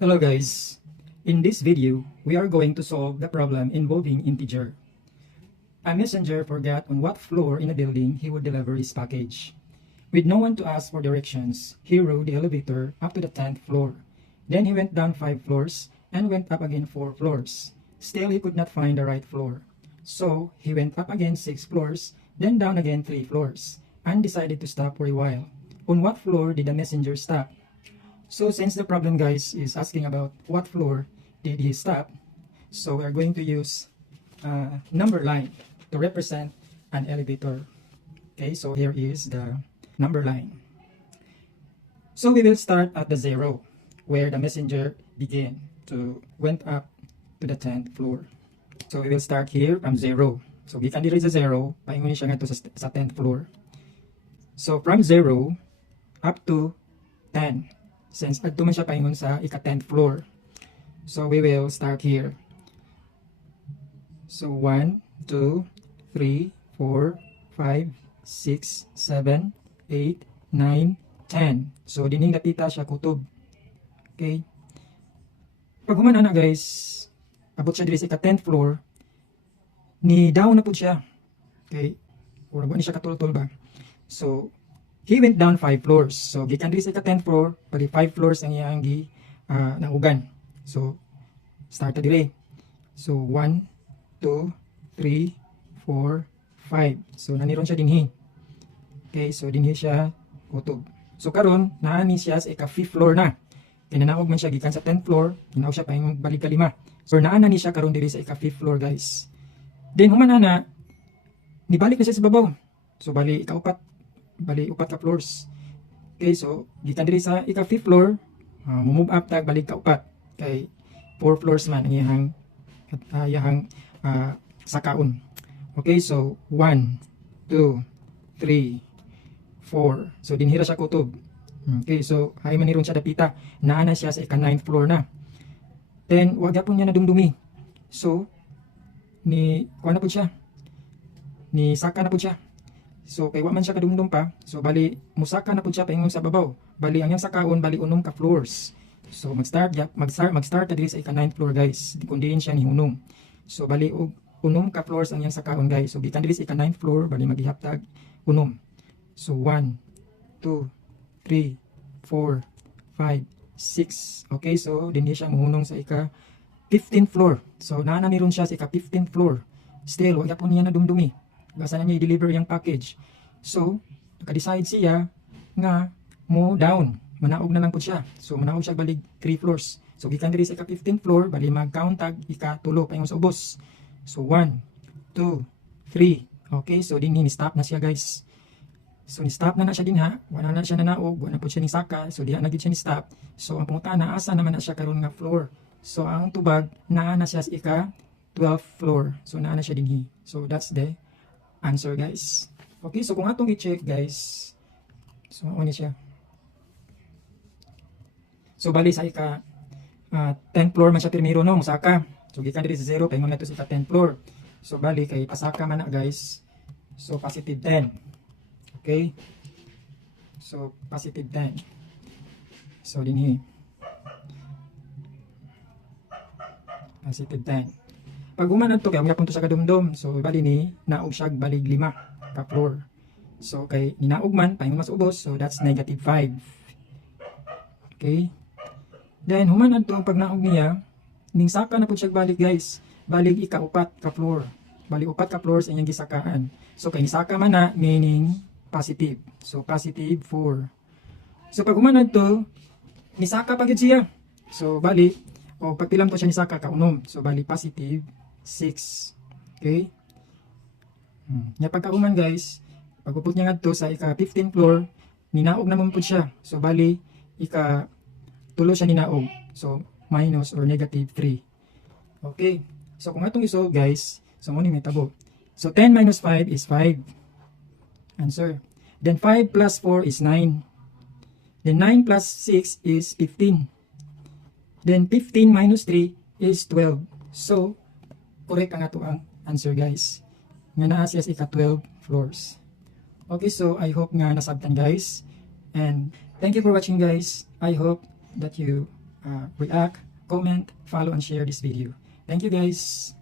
Hello guys, in this video, we are going to solve the problem involving integer. A messenger forgot on what floor in a building he would deliver his package. With no one to ask for directions, he rode the elevator up to the 10th floor. Then he went down 5 floors and went up again 4 floors. Still, he could not find the right floor. So, he went up again 6 floors, then down again 3 floors, and decided to stop for a while. On what floor did the messenger stop? So since the problem guys is asking about what floor did he stop, so we're going to use a number line to represent an elevator. Okay, so here is the number line. So we will start at the 0 where the messenger began to went up to the 10th floor. So we will start here from 0. So gikan diri sa 0, paingon siya ngadto sa 10th floor. So from 0 up to 10. Since adto man siya paingon sa ika-10th floor. So we will start here. So 1, 2, 3, 4, 5, 6, 7, 8, 9, 10. So dining napita siya kutob. Okay. Pag human na guys, abot siya diri sa ika-10th floor, ni down na pud siya. Okay. Or ba ni siya katultol ba? So he went down 5 floors. So, gikan diri sa ika-10th floor, pali 5 floors ang iyang naugan. So, start na diri. So, 1, 2, 3, 4, 5. So, naniron siya dinhi. Okay, so dinhi siya kutob. So, karon naani siya sa ika-5th floor na. Kaya nanaog man siya gikan sa 10th floor, hinaog siya paingon balik ka 5. So, naana ni siya karon diri sa ika-5th floor, guys. Then, human na, nibalik na siya sa babaw. So, bali ika-4. Bali upat ka floors. Okay, so gikan diri sa ika-5th floor, move up tag balik ka upat. Kay 4 floors man ang iyang sakaon. Okay, so 1, 2, 3, 4. So dinhira siya kutob. Okay, so hay man niron siya dapita. Naana siya sa ika-9th floor na. Then wag gyapon niya nadumdumi. So ni kuan na pud siya. Ni saka na pud siya. So kay wa man siya kadumdum pa, so bali musaka na pud siya paingon sa babaw. Bali ang yang sakaon bali unom ka floors. So mag-start ta diri sa ika-9th floor guys. Di kundi siya ni hunong. So bali og unom ka floors ang yang sakaon guys. So gikan diri sa ika-9th floor bali maghihaptag unom. So 1, 2, 3, 4, 5, 6. Okay, so dinhi siya mohunong sa ika-15th floor. So naa na meron siya sa ika-15th floor. Still wa gyapon niya nadumdumi. Basta na niya i-deliver yung package. So, naka-decide siya nga mo down. Manaog na lang po siya. So, manaog siya balik 3 floors. So, gikan diri sa ika-15th floor, bali mag-count tag ika-tulo pa yung sa ubos. So, 1, 2, 3. Okay, so din ni-stop na siya guys. So, ni-stop na siya din ha. Wala na siya nanaog, wala po siya ni saka. So, diha na gid siya ni-stop. So, ang pangutana, asa naman na siya karon nga floor. So, ang tubag, naa na siya sa ika-12th floor. So, naa na siya dinhi. So, that's the answer guys. Okay, so kung atong i-check guys, so ano siya, so bali sa ika 10th floor man siya primero no, musaka. So gikan diri sa 0 paingon nato sa ika 10th floor. So bali kay pasaka man na guys, so positive 10. Okay, so positive 10. So dinhi positive 10. Pag human to kay mga punto sa kadumdum, so bali ni naog siya balig 5 ka floor. So kay ninaog man paingon mas ubos, so that's negative 5. Okay? Then human adto pag naog niya, ning saka na pud siya balik guys. Balig ika-4 ka floor. Bali 4 ka floors inyang gisakaan. So kay nisaka man na meaning positive. So positive 4. So pag human adto, nisaka pa gid siya. So bali o pagpilam to siya nisaka ka unom. So bali positive 6. Okay? Nya pagkauman guys, pagupot niya ngadto sa ika-15th floor, ninaog naman po siya. So bali ika-tulo siya ninaog. So minus or negative 3. Okay? So kung atong isolve guys, so mo ni metabo. So 10 minus 5 is 5. Answer. Then 5 plus 4 is 9. Then 9 plus 6 is 15. Then 15 minus 3 is 12. So correct ang ato ang answer guys. Nga naa siya sa ika-12 floors. Okay, so I hope nga nasabtan guys. And thank you for watching guys. I hope that you react, comment, follow, and share this video. Thank you guys.